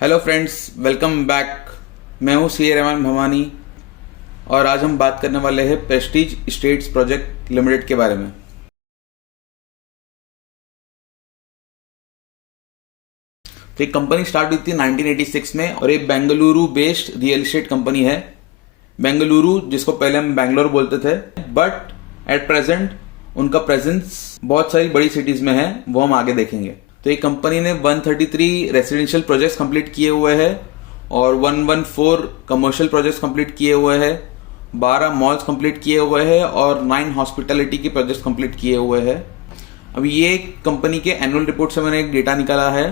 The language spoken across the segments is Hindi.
Hello friends, welcome back. मैं हूं सी रहमान भवानी और आज हम बात करने वाले हैं प्रेस्टीज इस्टेट्स प्रोजेक्ट लिमिटेड के बारे में। तो एक कंपनी स्टार्ट हुई थी 1986 में और ये Bengaluru based real estate company है। बेंगलुरु, जिसको पहले हम बैंगलोर बोलते थे, बट एट प्रेजेंट उनका प्रेजेंस बहुत सारी बड़ी सिटीज में है, वो हम आगे देखेंगे। तो ये कंपनी ने 133 रेसिडेंशियल प्रोजेक्ट्स कंप्लीट किए हुए हैं और 114 कमर्शियल प्रोजेक्ट्स कंप्लीट किए हुए हैं, 12 मॉल्स कंप्लीट किए हुए हैं और 9 हॉस्पिटैलिटी के प्रोजेक्ट्स कंप्लीट किए हुए हैं। अभी ये कंपनी के एनुअल रिपोर्ट से मैंने एक डेटा निकाला है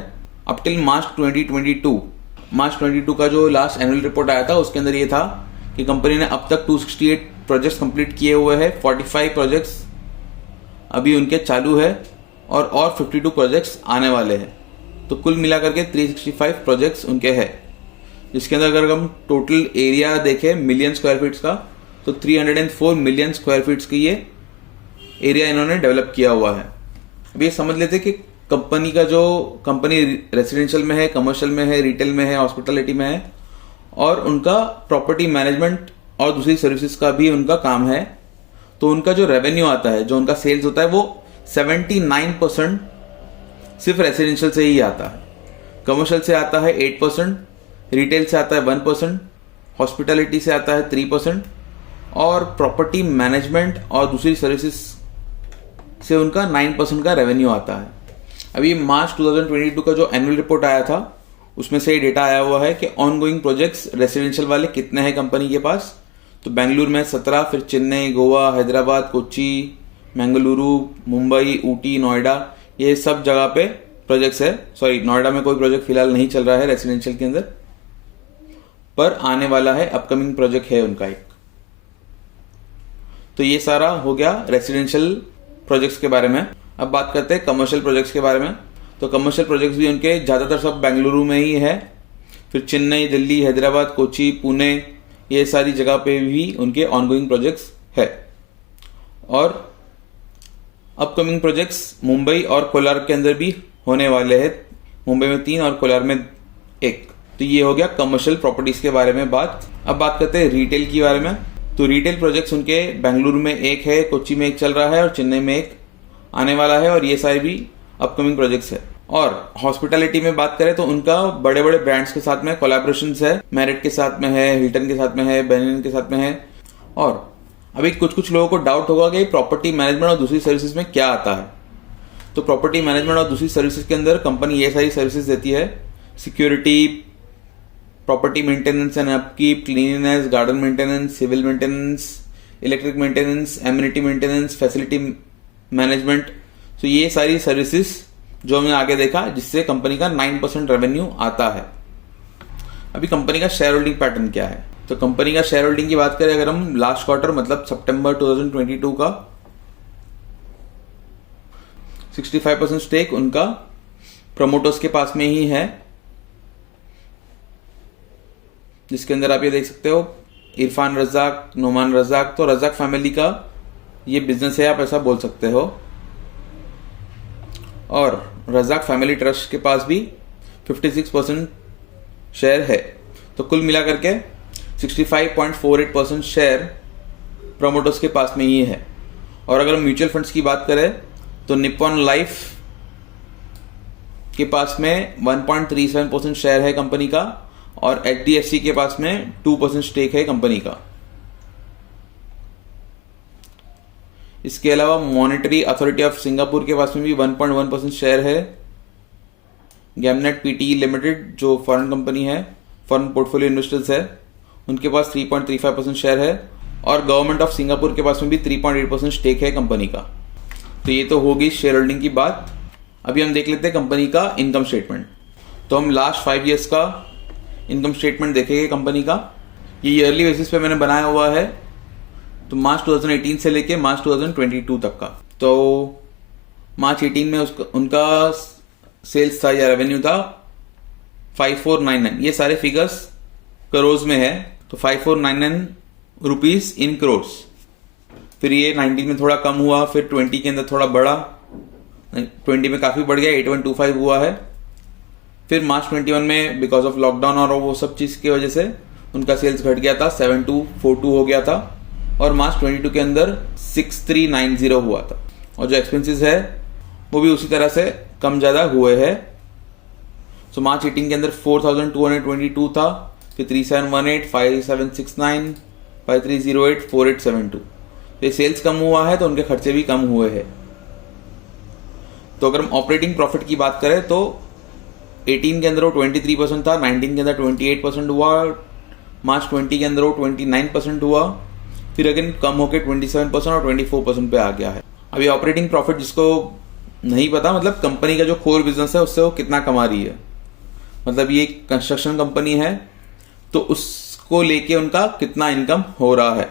अप टिल मार्च 2022 का जो लास्ट एनुअल रिपोर्ट आया था उसके अंदर ये था कि कंपनी ने अब तक 268 प्रोजेक्ट्स कंप्लीट किए हुए हैं, 45 प्रोजेक्ट्स अभी उनके चालू है और 52 प्रोजेक्ट्स आने वाले हैं। तो कुल मिलाकर के 365 प्रोजेक्ट्स उनके हैं, जिसके अंदर अगर हम टोटल एरिया देखें मिलियन स्क्वायर फीट्स का, तो 304 मिलियन स्क्वायर फीट्स की ये एरिया इन्होंने डेवलप किया हुआ है। अब ये समझ लेते कि कंपनी का जो कंपनी रेसिडेंशियल में है, कमर्शियल में है, रिटेल में है, हॉस्पिटलिटी में है और उनका प्रॉपर्टी मैनेजमेंट और दूसरी सर्विसेज का भी उनका काम है। तो उनका जो रेवेन्यू आता है, जो उनका सेल्स होता है, वो 79% सिर्फ रेसिडेंशियल से ही आता है। कमर्शियल से आता है 8%, रिटेल से आता है 1%, हॉस्पिटलिटी से आता है 3% और प्रॉपर्टी मैनेजमेंट और दूसरी सर्विसेज से उनका 9% का रेवेन्यू आता है। अभी मार्च 2022 का जो एनुअल रिपोर्ट आया था उसमें से ये डेटा आया हुआ है कि ऑनगोइंग प्रोजेक्ट्स रेसिडेंशियल वाले कितने हैं कंपनी के पास। तो बेंगलुरु में 17, फिर चेन्नई, गोवा, हैदराबाद, कोच्चि, बेंगलुरु, मुंबई, ऊटी, नोएडा, ये सब जगह पे प्रोजेक्ट्स है। सॉरी, नोएडा में कोई प्रोजेक्ट फिलहाल नहीं चल रहा है रेसिडेंशियल के अंदर, पर आने वाला है, अपकमिंग प्रोजेक्ट है उनका एक। तो ये सारा हो गया रेसिडेंशियल प्रोजेक्ट्स के बारे में। अब बात करते हैं कमर्शियल प्रोजेक्ट्स के बारे में। तो कमर्शियल प्रोजेक्ट्स भी उनके ज़्यादातर सब बेंगलुरु में ही है, फिर चेन्नई, दिल्ली, हैदराबाद, कोच्चि, पुणे, ये सारी जगह पे भी उनके ऑनगोइंग प्रोजेक्ट्स है। और अपकमिंग प्रोजेक्ट्स मुंबई और कोलार के अंदर भी होने वाले हैं। मुंबई में 3 और कोलार में 1। तो ये हो गया कमर्शियल प्रॉपर्टीज के बारे में बात। अब बात करते हैं रिटेल के बारे में। तो रिटेल प्रोजेक्ट्स उनके बेंगलुरु में 1 है, कोच्चि में 1 चल रहा है और चेन्नई में 1 आने वाला है और ये सारे भी अपकमिंग प्रोजेक्ट्स है। और हॉस्पिटलिटी में बात करें तो उनका बड़े बड़े ब्रांड्स के साथ में कोलैबोरेशंस है, मैरिट के साथ में है, हिल्टन के साथ में है, बेनिन के साथ में है। और अभी कुछ लोगों को डाउट होगा कि प्रॉपर्टी मैनेजमेंट और दूसरी सर्विसेज में क्या आता है। तो प्रॉपर्टी मैनेजमेंट और दूसरी सर्विसेज के अंदर कंपनी ये सारी सर्विसेज देती है: security, property maintenance and upkeep, cleanness, garden maintenance, civil maintenance, electric maintenance, amenity maintenance, facility management. तो ये सारी सर्विसेज जो हमने आगे देखा, जिससे कंपनी का 9% रेवेन्यू आता है। अभी कंपनी का शेयर होल्डिंग पैटर्न क्या है? तो कंपनी का शेयर होल्डिंग की बात करें अगर हम लास्ट क्वार्टर मतलब सितंबर 2022 का, 65% स्टेक उनका प्रमोटर्स के पास में ही है, जिसके अंदर आप ये देख सकते हो इरफान रजाक, नोमान रजाक। तो रजाक फैमिली का ये बिजनेस है, आप ऐसा बोल सकते हो। और रजाक फैमिली ट्रस्ट के पास भी 56% शेयर है। तो कुल मिलाकर के 65.48% शेयर प्रमोटर्स के पास में ही है। और अगर हम म्यूचुअल फंड्स की बात करें तो निप्पॉन लाइफ के पास में 1.37% शेयर है कंपनी का और HDFC के पास में 2% स्टेक है कंपनी का। इसके अलावा मॉनेटरी अथॉरिटी ऑफ सिंगापुर के पास में भी 1.1% शेयर है। गैमनेट PTE लिमिटेड जो फॉरेन कंपनी है, फॉरेन पोर्टफोलियो इन्वेस्टर्स है, उनके पास 3.35% शेयर है और गवर्नमेंट ऑफ सिंगापुर के पास में भी 3.8% स्टेक है कंपनी का। तो ये तो होगी शेयर होल्डिंग की बात। अभी हम देख लेते हैं कंपनी का इनकम स्टेटमेंट। तो हम लास्ट 5 ईयर्स का इनकम स्टेटमेंट देखेंगे कंपनी का। ये ईयरली बेसिस पे मैंने बनाया हुआ है, तो मार्च 2018 से लेके मार्च 2022 तक का। तो मार्च 18 में उनका सेल्स था या रेवेन्यू था 5499। ये सारे फिगर्स करोड़ में है, तो 5499 रुपीज इन करोड़। फिर ये 19 में थोड़ा कम हुआ, फिर 20 के अंदर थोड़ा बढ़ा, 20 में काफी बढ़ गया, 8125 हुआ है। फिर मार्च 21 में बिकॉज ऑफ लॉकडाउन और वो सब चीज़ की वजह से उनका सेल्स घट गया था, 7242 हो गया था, और मार्च 22 के अंदर 6390 हुआ था। और जो एक्सपेंसेस है वो भी उसी तरह से कम ज़्यादा हुए हैं। सो मार्च 18 के अंदर 4222 था, फिर 3718, 5769, 5308, 4872। ये सेल्स कम हुआ है तो उनके खर्चे भी कम हुए हैं। तो अगर हम ऑपरेटिंग प्रॉफिट की बात करें तो 18 के अंदर वो 23% था, 19 के अंदर 28% हुआ, मार्च 20 के अंदर वो 29% हुआ, फिर अगेन कम होकर 27% और 24% पे आ गया है। अभी ऑपरेटिंग प्रॉफिट जिसको नहीं पता, मतलब कंपनी का जो कोर बिजनेस है उससे वो कितना कमा रही है, मतलब ये कंस्ट्रक्शन कंपनी है तो उसको लेके उनका कितना इनकम हो रहा है।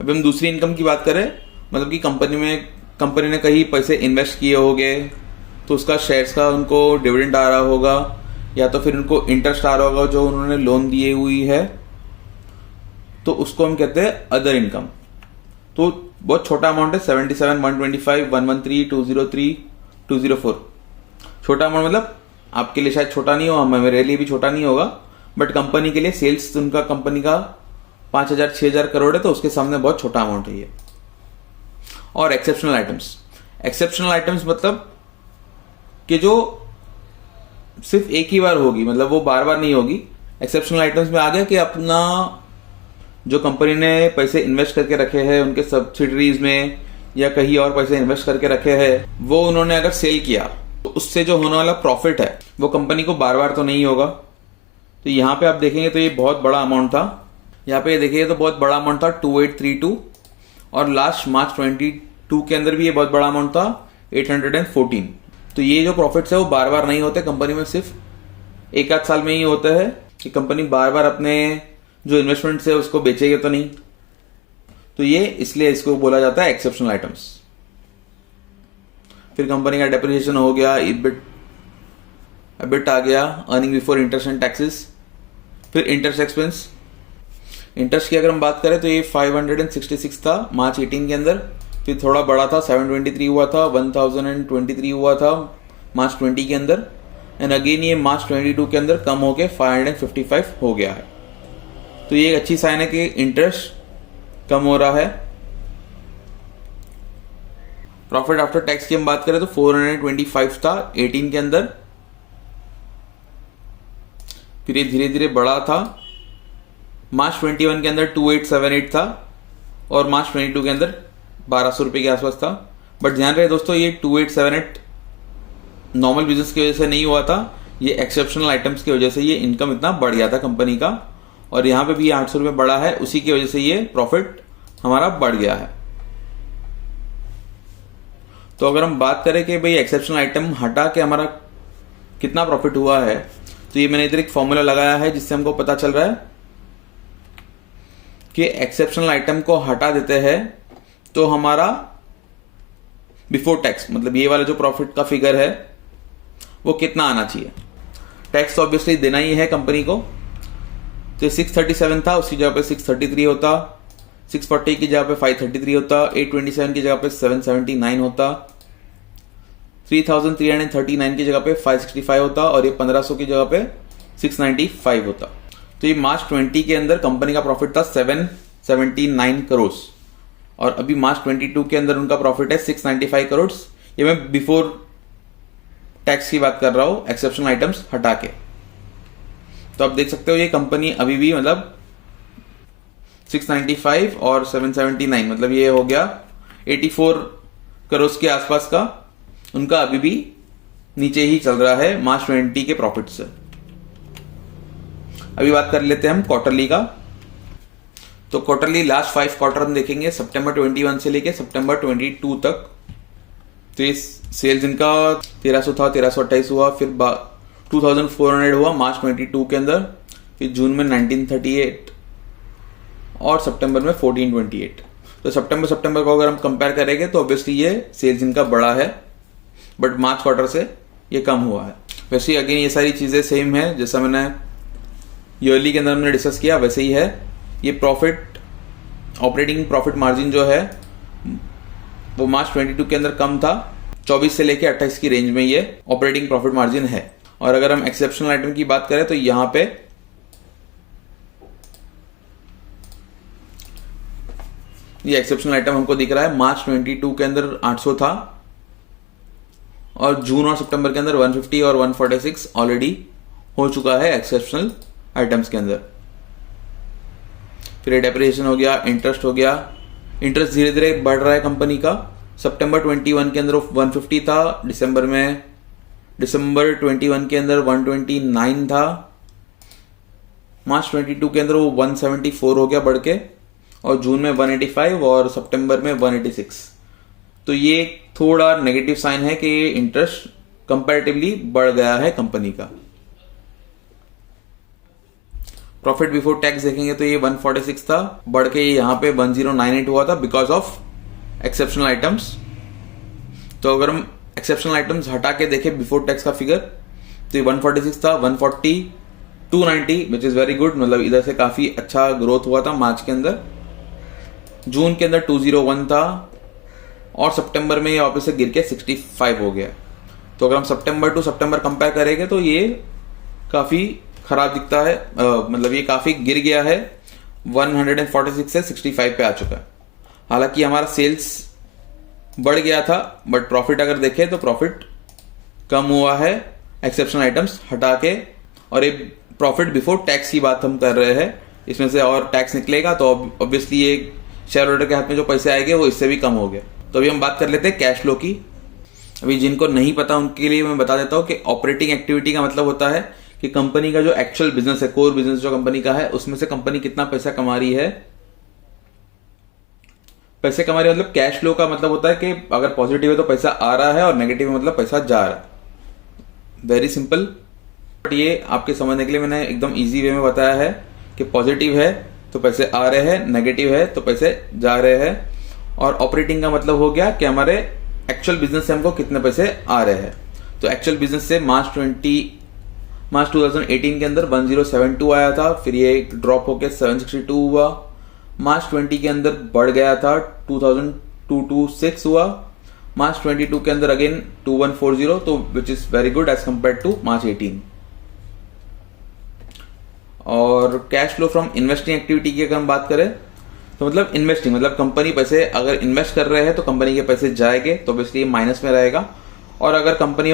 अभी हम दूसरी इनकम की बात करें, मतलब कि कंपनी ने कहीं पैसे इन्वेस्ट किए होंगे तो उसका शेयर्स का उनको डिविडेंड आ रहा होगा, या तो फिर उनको इंटरेस्ट आ रहा होगा जो उन्होंने लोन दिए हुई है, तो उसको हम कहते हैं अदर इनकम। तो बहुत छोटा अमाउंट है, 77, 125, 113, 203, 204। छोटा अमाउंट मतलब आपके लिए शायद छोटा नहीं हो, मेरे लिए भी छोटा नहीं होगा, बट कंपनी के लिए सेल्स उनका कंपनी का 5000 6000 करोड़ है तो उसके सामने बहुत छोटा अमाउंट है ये। और एक्सेप्शनल आइटम्स मतलब कि जो सिर्फ एक ही बार होगी, मतलब वो बार बार नहीं होगी। एक्सेप्शनल आइटम्स में आ गया कि अपना जो कंपनी ने पैसे इन्वेस्ट करके रखे हैं उनके सब्सिडरीज में या कहीं और पैसे इन्वेस्ट करके रखे हैं, वो उन्होंने अगर सेल किया तो उससे जो होने वाला प्रॉफिट है वो कंपनी को बार बार तो नहीं होगा। तो यहाँ पे आप देखेंगे तो ये बहुत बड़ा अमाउंट था, यहाँ पे देखिए तो बहुत बड़ा अमाउंट था 2832, और लास्ट मार्च 22 के अंदर भी ये बहुत बड़ा अमाउंट था 814। तो ये जो प्रॉफिट्स है वो बार बार नहीं होते कंपनी में, सिर्फ एक आध साल में ही होता है कि कंपनी बार बार अपने जो इन्वेस्टमेंट्स है उसको बेचेगी तो नहीं। तो ये इसलिए इसको बोला जाता है एक्सेप्शनल आइटम्स। फिर कंपनी का डेप्रिसिएशन हो गया, EBIT आ गया, earning before interest and taxes. फिर इंटरेस्ट एक्सपेंस, इंटरेस्ट की अगर हम बात करें तो ये 566 था मार्च 18 के अंदर, फिर थोड़ा बड़ा था 723 हुआ था, 1023 हुआ था मार्च 20 के अंदर, एंड अगेन ये मार्च 22 के अंदर कम होके 555 हो गया है। तो ये एक अच्छी साइन है कि इंटरेस्ट कम हो रहा है। प्रॉफिट आफ्टर टैक्स की हम बात करें तो 425 था 18 के अंदर, फिर ये धीरे धीरे बढ़ा था, मार्च 21 के अंदर 2878 था, और मार्च 22 के अंदर 1200 रुपये के आसपास था। बट ध्यान रहे दोस्तों, ये 2878 नॉर्मल बिजनेस की वजह से नहीं हुआ था, ये एक्सेप्शनल आइटम्स की वजह से ये इनकम इतना बढ़ गया था कंपनी का, और यहाँ पे भी 800 रुपये बढ़ा है, उसी की वजह से ये प्रॉफिट हमारा बढ़ गया है। तो अगर हम बात करें कि भाई एक्सेप्शनल आइटम हटा के हमारा कितना प्रॉफिट हुआ है, तो ये मैंने इधर एक फॉर्मूला लगाया है जिससे हमको पता चल रहा है कि एक्सेप्शनल आइटम को हटा देते हैं तो हमारा बिफोर टैक्स, मतलब ये वाला जो प्रॉफिट का फिगर है वो कितना आना चाहिए। टैक्स तो ऑब्वियसली देना ही है कंपनी को, तो 637 था, उसकी जगह पे 633 होता, 640 की जगह पे 533 होता, 827 की जगह पे 779 होता, 3339 की जगह पे 565 होता, और ये 1500 की जगह पे 695 होता। तो ये मार्च 20 के अंदर कंपनी का प्रॉफिट था 779 करोड़, और अभी मार्च 22 के अंदर उनका प्रॉफिट है 695 करोड़। ये मैं बिफोर टैक्स की बात कर रहा हूं, एक्सेप्शनल आइटम्स हटा के। तो आप देख सकते हो ये कंपनी अभी भी मतलब 695 और 779, मतलब ये हो गया 84 करोड़ के आसपास का, उनका अभी भी नीचे ही चल रहा है मार्च 20 के प्रॉफिट से। अभी बात कर लेते हैं हम क्वार्टरली का। तो क्वार्टरली लास्ट 5 क्वार्टर हम देखेंगे, सितंबर 21 से लेके सितंबर 22 तक। तो ये सेल्स इनका 1300 था, 1328 हुआ, फिर 2400 हुआ मार्च 22 के अंदर, फिर जून में 1938 और सितंबर में 1428। तो सितंबर को अगर हम कंपेयर करेंगे तो ऑब्वियसली ये सेल्स इनका बड़ा है, बट मार्च क्वार्टर से ये कम हुआ है। वैसे ही अगेन ये सारी चीज़ें सेम है जैसा मैंने ईयरली के अंदर हमने डिस्कस किया, वैसे ही है। ये प्रॉफिट, ऑपरेटिंग प्रॉफिट मार्जिन जो है वो मार्च 22 के अंदर कम था, 24 से लेके 28 की रेंज में ये ऑपरेटिंग प्रॉफिट मार्जिन है। और अगर हम एक्सेप्शनल आइटम की बात करें तो यहां पे ये एक्सेप्शनल आइटम हमको दिख रहा है मार्च 22 के अंदर 800 था और जून और सितंबर के अंदर 150 और 146 ऑलरेडी हो चुका है एक्सेप्शनल आइटम्स के अंदर। फिर डेप्रिसिएशन हो गया, इंटरेस्ट हो गया। इंटरेस्ट धीरे धीरे बढ़ रहा है कंपनी का। सितंबर 21 के अंदर 150 था, दिसंबर 21 के अंदर 129 था, मार्च 22 के अंदर वो 174 हो गया बढ़ के, और जून में 185 और सितंबर में 186। तो ये थोड़ा नेगेटिव साइन है कि इंटरेस्ट कंपैरेटिवली बढ़ गया है कंपनी का। प्रॉफिट बिफोर टैक्स देखेंगे तो ये 146 था, बढ़ के यहाँ पे 1098 हुआ था बिकॉज ऑफ एक्सेप्शनल आइटम्स। तो अगर हम एक्सेप्शनल आइटम्स हटा के देखें बिफोर टैक्स का फिगर तो ये 146 था, 140, 290 विच इज वेरी गुड, मतलब इधर से काफी अच्छा ग्रोथ हुआ था मार्च के अंदर। जून के अंदर 201 था और सितंबर में ये वापस से गिर के 65 हो गया। तो अगर हम सितंबर टू सितंबर कंपेयर करेंगे तो ये काफी खराब दिखता है, मतलब ये काफी गिर गया है, 146 से 65 पे आ चुका है। हालांकि हमारा सेल्स बढ़ गया था बट प्रॉफिट अगर देखें तो प्रॉफिट कम हुआ है एक्सेप्शनल आइटम्स हटा के। और ये प्रॉफिट बिफोर टैक्स की बात हम कर रहे हैं, इसमें से और टैक्स निकलेगा तो ऑब्वियसली ये शेयर होल्डर के हाथ में जो पैसे आएंगे वो इससे भी कम हो गए। तो अभी हम बात कर लेते हैं कैश फ्लो की। अभी जिनको नहीं पता उनके लिए मैं बता देता हूं कि ऑपरेटिंग एक्टिविटी का मतलब होता है कि कंपनी का जो एक्चुअल बिजनेस है, कोर बिजनेस जो कंपनी का है, उसमें से कंपनी कितना पैसा कमा रही है। पैसे कमा रही है मतलब कैश फ्लो का मतलब होता है कि अगर पॉजिटिव है तो पैसा आ रहा है और नेगेटिव है मतलब पैसा जा रहा है। वेरी सिंपल, बट ये आपके समझने के लिए मैंने एकदम इजी वे में बताया है कि पॉजिटिव है तो पैसे आ रहे हैं, नेगेटिव है तो पैसे जा रहे हैं। और ऑपरेटिंग का मतलब हो गया कि हमारे एक्चुअल बिजनेस से हमको कितने पैसे आ रहे हैं। तो एक्चुअल बिजनेस से मार्च 2018 के अंदर 1072 आया था, फिर ये ड्रॉप होकर 762 हुआ। मार्च 20 के अंदर बढ़ गया था 2226 हुआ। मार्च 22 के अंदर अगेन 2140, तो which is very good as compare to March 18। और cash flow from investing activity की अगर हम बात करें तो मतलब इन्वेस्टिंग मतलब कंपनी पैसे अगर इन्वेस्ट कर रहे हैं तो कंपनी के पैसे जाएंगे तो ऑब्वियसली माइनस में रहेगा। और अगर कंपनी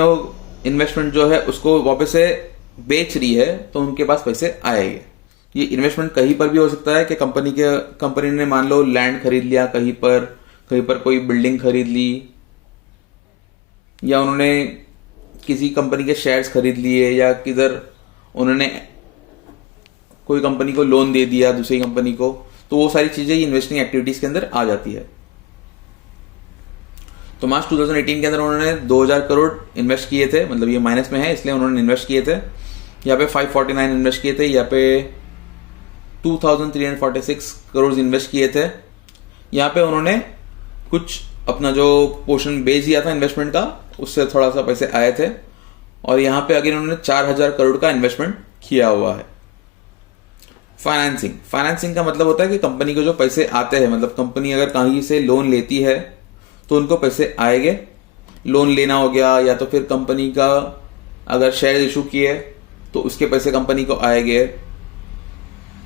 इन्वेस्टमेंट जो है उसको वापस से बेच रही है तो उनके पास पैसे आएंगे। ये इन्वेस्टमेंट कहीं पर भी हो सकता है कि कंपनी ने मान लो लैंड खरीद लिया, कहीं पर कोई बिल्डिंग खरीद ली, या उन्होंने किसी कंपनी के शेयर्स खरीद लिए, या किधर उन्होंने कोई कंपनी को लोन दे दिया दूसरी कंपनी को, तो वो सारी चीजें इन्वेस्टिंग एक्टिविटीज के अंदर आ जाती है। तो मार्च 2018 के अंदर उन्होंने 2000 करोड़ इन्वेस्ट किए थे, मतलब ये माइनस में है इसलिए उन्होंने इन्वेस्ट किए थे। यहाँ पे 549 इन्वेस्ट किए थे, यहाँ पे 2346 करोड़ इन्वेस्ट किए थे। यहाँ पे उन्होंने कुछ अपना जो पोर्शन बेच दिया था इन्वेस्टमेंट का, उससे थोड़ा सा पैसे आए थे। और यहाँ पे अगेन उन्होंने 4000 करोड़ का इन्वेस्टमेंट किया हुआ है। फाइनेंसिंग का मतलब होता है कि कंपनी को जो पैसे आते हैं, मतलब कंपनी अगर कहीं से लोन लेती है तो उनको पैसे आएंगे। लोन लेना हो गया, या तो फिर कंपनी का अगर शेयर इशू किए तो उसके पैसे कंपनी को आएंगे।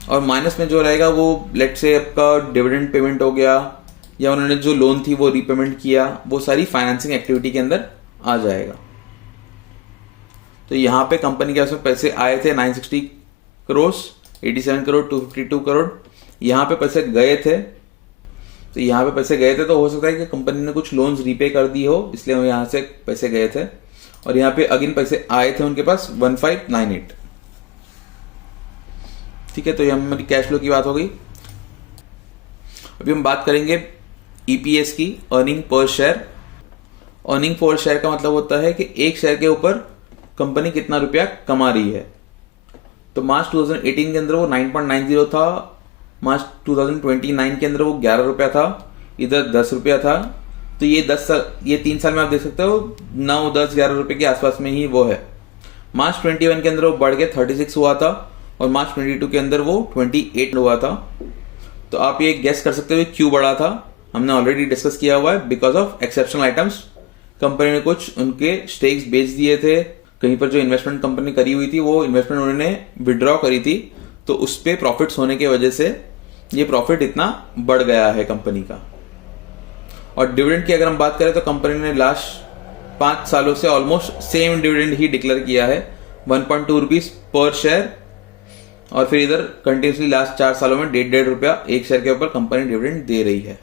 और माइनस में जो रहेगा वो लेट से आपका डिविडेंड पेमेंट हो गया, या उन्होंने जो लोन थी वो रीपेमेंट किया, वो सारी फाइनेंसिंग एक्टिविटी के अंदर आ जाएगा। तो यहाँ पे कंपनी के उसमें पैसे आए थे 960 करोड़, 87 करोड़, 252 करोड़ यहाँ पे पैसे गए थे। तो यहाँ पे पैसे गए थे तो हो सकता है कि कंपनी ने कुछ लोन्स रीपे कर दी हो, इसलिए यहाँ से पैसे गए थे। और यहाँ पे अगेन पैसे आए थे उनके पास 1598। ठीक है, तो ये हमारी कैश फ्लो की बात हो गई। अभी हम बात करेंगे ईपीएस की, earning per share. Earning per share का मतलब होता है कि एक शेयर के ऊपर कंपनी कितना रुपया कमा रही है। तो मार्च 2018 के अंदर वो 9.90 था, मार्च 2029 के अंदर वो 11 रुपया था, इधर 10 रुपया था। तो ये 3 साल में आप देख सकते हो 9, 10, 11 रुपए के आसपास में ही वो है। मार्च 21 के अंदर वो बढ़ के 36 हुआ था, और मार्च 22 के अंदर वो 28 हुआ था। तो आप ये गेस कर सकते हो क्यों बढ़ा था, हमने ऑलरेडी डिस्कस किया हुआ है, because of exceptional items company ने कुछ उनके स्टेक्स बेच दिए थे, कहीं पर जो इन्वेस्टमेंट कंपनी करी हुई थी वो इन्वेस्टमेंट उन्होंने विड्रॉ करी थी, तो उस पे प्रॉफिट्स होने की वजह से ये प्रॉफिट इतना बढ़ गया है कंपनी का। और डिविडेंड की अगर हम बात करें तो कंपनी ने लास्ट 5 सालों से ऑलमोस्ट सेम डिविडेंड ही डिक्लेयर किया है, 1.2 रुपीज पर शेयर। और फिर इधर कंटिन्यूसली लास्ट 4 सालों में 1.5 रुपया एक शेयर के ऊपर कंपनी डिविडेंड दे रही है।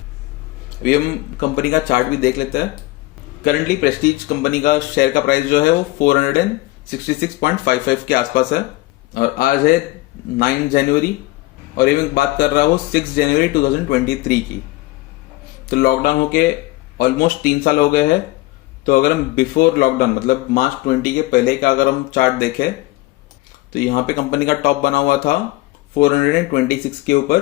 अभी हम कंपनी का चार्ट भी देख लेते हैं। करंटली प्रेस्टीज कंपनी का शेयर का प्राइस जो है वो 466.55 के आसपास है, और आज है 9 जनवरी, और ये मैं बात कर रहा हूँ 6 जनवरी 2023 की। तो लॉकडाउन होके ऑलमोस्ट 3 साल हो गए हैं। तो अगर हम बिफोर लॉकडाउन मतलब मार्च 20 के पहले का अगर हम चार्ट देखें तो यहाँ पे कंपनी का टॉप बना हुआ था 426 के ऊपर।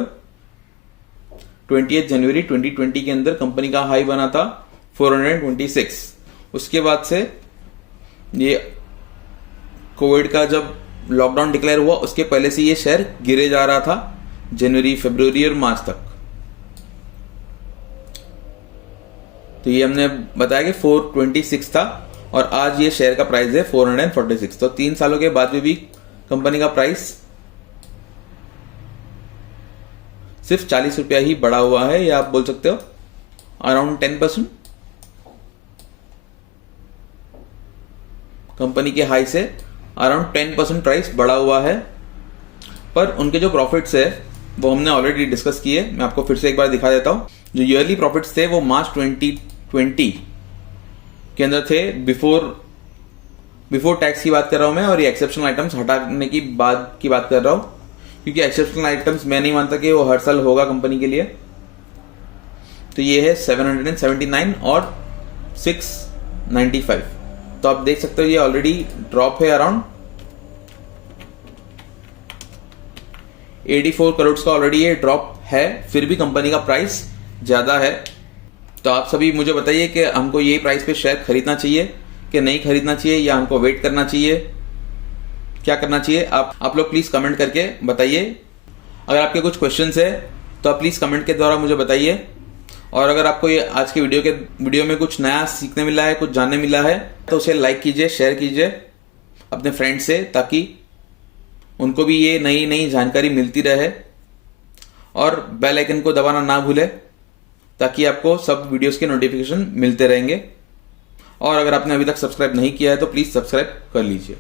28 जनवरी 2020 के अंदर कंपनी का हाई बना था 426। उसके बाद से ये कोविड का जब लॉकडाउन डिक्लेयर हुआ उसके पहले से ये शेयर गिरे जा रहा था जनवरी, फरवरी और मार्च तक। तो ये हमने बताया कि 426 था और आज ये शेयर का प्राइस है 446। तो 3 सालों के बाद भी कंपनी का प्राइस सिर्फ 40 रुपया ही बढ़ा हुआ है, या आप बोल सकते हो अराउंड 10%। कंपनी के हाई से अराउंड 10% प्राइस बढ़ा हुआ है। पर उनके जो प्रॉफिट्स है वो हमने ऑलरेडी डिस्कस किए, मैं आपको फिर से एक बार दिखा देता हूं। जो ईयरली प्रॉफिट्स थे वो मार्च 2020 के अंदर थे, बिफोर टैक्स की बात कर रहा हूं मैं, और ये एक्सेप्शनल आइटम्स हटाने की बाद की बात कर रहा हूं, क्योंकि एक्सेप्शनल आइटम्स मैं नहीं मानता कि वो हर साल होगा कंपनी के लिए। तो ये है 779 और 695। तो आप देख सकते हो ये ऑलरेडी ड्रॉप है अराउंड 84 करोड़ का ऑलरेडी ये ड्रॉप है, फिर भी कंपनी का प्राइस ज्यादा है। तो आप सभी मुझे बताइए कि हमको ये प्राइस पे शेयर खरीदना चाहिए कि नहीं खरीदना चाहिए, या हमको वेट करना चाहिए, क्या करना चाहिए? आप लोग प्लीज कमेंट करके बताइए। अगर आपके कुछ क्वेश्चंस है तो आप प्लीज कमेंट के द्वारा मुझे बताइए। और अगर आपको ये आज के वीडियो में कुछ नया सीखने मिला है, कुछ जानने मिला है, तो उसे लाइक कीजिए, शेयर कीजिए अपने फ्रेंड से, ताकि उनको भी ये नई नई जानकारी मिलती रहे। और बेल आइकन को दबाना ना भूले, ताकि आपको सब वीडियोस के नोटिफिकेशन मिलते रहेंगे। और अगर आपने अभी तक सब्सक्राइब नहीं किया है तो प्लीज सब्सक्राइब कर लीजिए।